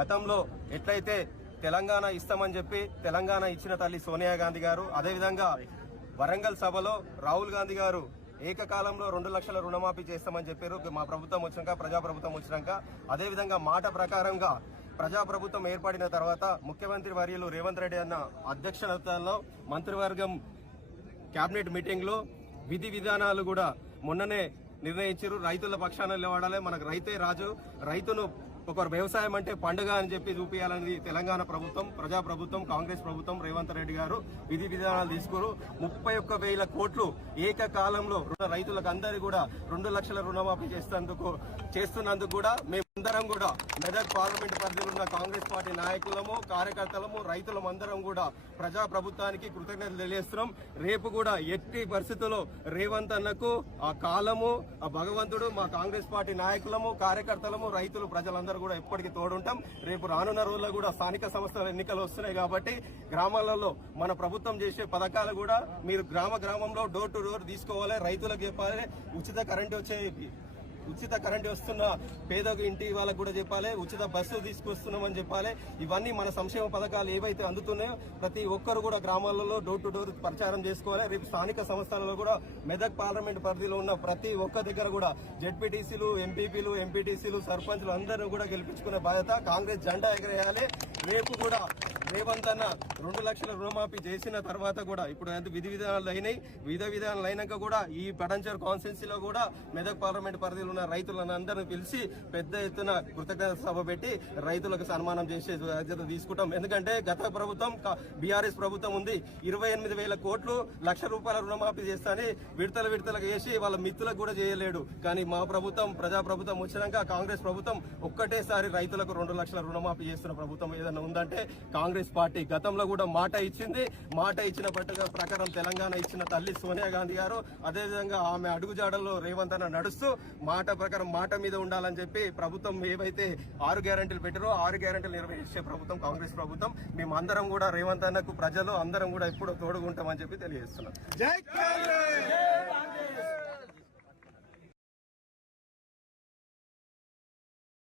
గతంలో ఎట్లయితే తెలంగాణ ఇస్తామని చెప్పి తెలంగాణ ఇచ్చిన తల్లి సోనియా గాంధీ గారు, అదేవిధంగా వరంగల్ సభలో రాహుల్ గాంధీ గారు ఏకకాలంలో 2 లక్షల రుణమాఫీ చేస్తామని చెప్పారు. మా ప్రభుత్వం వచ్చినాక, ప్రజాప్రభుత్వం వచ్చినాక అదేవిధంగా మాట ప్రకారంగా ప్రజాప్రభుత్వం ఏర్పడిన తర్వాత ముఖ్యమంత్రి వర్యులు రేవంత్ రెడ్డి అన్న అధ్యక్షతలో మంత్రివర్గం కేబినెట్ మీటింగ్ లో విధి విధానాలు కూడా మొన్ననే నిర్ణయించారు. రైతుల పక్షాన నిలబడాలి, మనకు రైతే రాజు, రైతును ఒకరు వ్యవసాయం అంటే పండుగ అని చెప్పి చూపించాలని తెలంగాణ ప్రభుత్వం, ప్రజాప్రభుత్వం, కాంగ్రెస్ ప్రభుత్వం, రేవంత్ రెడ్డి గారు విధి విధానాలు తీసుకురు. 31,000 కోట్లు ఏకకాలంలో రైతులకు అందరికీ కూడా 2 లక్షల రుణమాఫీ చేస్తున్నందుకు కూడా మేమందరం కూడా మెదక్ పార్లమెంట్ పరిధిలో ఉన్న కాంగ్రెస్ పార్టీ నాయకులము, కార్యకర్తలము, రైతులము అందరం కూడా ప్రజాప్రభుత్వానికి కృతజ్ఞతలు తెలియజేస్తున్నాం. రేపు కూడా ఎట్టి పరిస్థితుల్లో రేవంత్ అన్నకు ఆ కాలము, ఆ భగవంతుడు, మా కాంగ్రెస్ పార్టీ నాయకులము, కార్యకర్తలము, రైతులు, ప్రజలందరూ కూడా ఎప్పటికీ తోడుంటాం. రేపు రానున్న రోజుల్లో కూడా స్థానిక సంస్థల ఎన్నికలు వస్తున్నాయి కాబట్టి గ్రామాలలో మన ప్రభుత్వం చేసే పథకాలు కూడా మీరు గ్రామంలో డోర్ టు డోర్ తీసుకోవాలి. రైతులకు చెప్పాలి, ఉచిత కరెంట్ వస్తున్న పేద ఇంటి వాళ్ళకు కూడా చెప్పాలి, ఉచిత బస్సు తీసుకొస్తున్నామని చెప్పాలి. ఇవన్నీ మన సంక్షేమ పథకాలు ఏవైతే అందుతున్నాయో ప్రతి ఒక్కరు కూడా గ్రామాలలో డోర్ టు డోర్ ప్రచారం చేసుకోవాలి. రేపు స్థానిక సంస్థలలో కూడా మెదక్ పార్లమెంట్ పరిధిలో ఉన్న ప్రతి ఒక్క దగ్గర కూడా జెడ్పీటీసీలు, ఎంపీపీలు, ఎంపీటీసీలు, సర్పంచ్లు అందరూ కూడా గెలిపించుకునే బాధ్యత కాంగ్రెస్ జెండా ఎగరేయాలి. రేపు కూడా రేవంత్ అన్న 2 లక్షల రుణమాఫీ చేసిన తర్వాత కూడా ఇప్పుడు విధి విధానాలు అయినాయి. విధి విధానాలు అయినాక కూడా ఈ పటంచర్ కాన్స్టిట్యున్సీలో కూడా మెదక్ పార్లమెంట్ పరిధిలో ఉన్న రైతులను అందరినీ పిలిచి పెద్ద ఎత్తున కృతజ్ఞత సభ పెట్టి రైతులకు సన్మానం చేసే బాధ్యత తీసుకుంటాం. ఎందుకంటే గత ప్రభుత్వం బీఆర్ఎస్ ప్రభుత్వం ఉంది, 28,000 కోట్లు ₹1,00,000 రుణమాఫీ చేస్తాని విడతలకు వేసి వాళ్ళ మిత్రులకు కూడా చేయలేడు. కానీ మా ప్రభుత్వం, ప్రజాప్రభుత్వం వచ్చినాక కాంగ్రెస్ ప్రభుత్వం ఒక్కటేసారి రైతులకు 2 లక్షల రుణమాఫీ చేస్తున్న ప్రభుత్వం ఏదైనా ఉందంటే కాంగ్రెస్ పార్టీ. గతంలో కూడా మాట ఇచ్చింది, మాట ఇచ్చిన ప్రకారం తెలంగాణ ఇచ్చిన తల్లి సోనియా గాంధీ గారు, అదేవిధంగా ఆమె అడుగుజాడల్లో రేవంత్ అన్న నడుస్తూ మాట ప్రకారం మాట మీద ఉండాలని చెప్పి ప్రభుత్వం ఏవైతే 6 గ్యారెంటీలు పెట్టారో 6 గ్యారెంటీలు నిర్వహించే ప్రభుత్వం కాంగ్రెస్ ప్రభుత్వం. మేమందరం కూడా రేవంత్ అన్నకు ప్రజలు అందరం కూడా ఎప్పుడూ తోడుగుంటామని చెప్పి తెలియజేస్తున్నాం. జై కాంగ్రెస్.